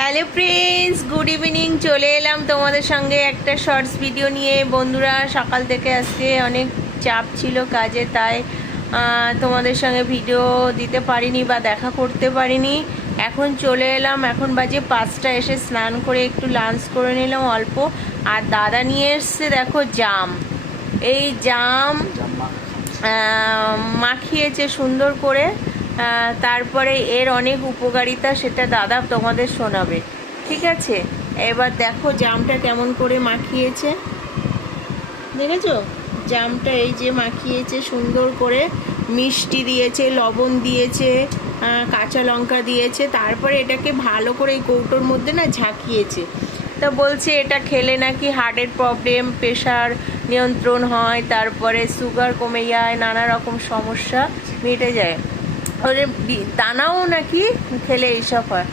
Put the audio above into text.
Hello friends, good evening. চলে এলাম তোমাদের সঙ্গে একটা শর্টস ভিডিও নিয়ে। বন্ধুরা, সকাল থেকে আজকে অনেক চাপ ছিল কাজে, তাই তোমাদের সঙ্গে ভিডিও দিতে পারিনি বা দেখা করতে পারিনি। এখন চলে এলাম, এখন বাজে 5টা। এসে স্নান করে একটু লাঞ্চ করে নিলাম অল্প। আর দাদা নিয়ে এসছে দেখো জাম। এই জাম মাখিয়েছে সুন্দর করে। তারপরে এর অনেক উপকারিতা, সেটা দাদা তোমাদের শোনাবে, ঠিক আছে? এবার দেখো জামটা কেমন করে মাখিয়েছে, দেখেছো? জামটা এই যে মাখিয়েছে সুন্দর করে, মিষ্টি দিয়েছে, লবণ দিয়েছে, কাঁচা লঙ্কা দিয়েছে, তারপরে এটাকে ভালো করে এই কৌটোর মধ্যে না ঝাঁকিয়েছে। তা বলছে এটা খেলে নাকি হার্টের প্রবলেম, প্রেশার নিয়ন্ত্রণ হয়, তারপরে সুগার কমে যায়, নানা রকম সমস্যা মিটে যায়। ওদের দানাও নাকি খেলে এইসব হয়।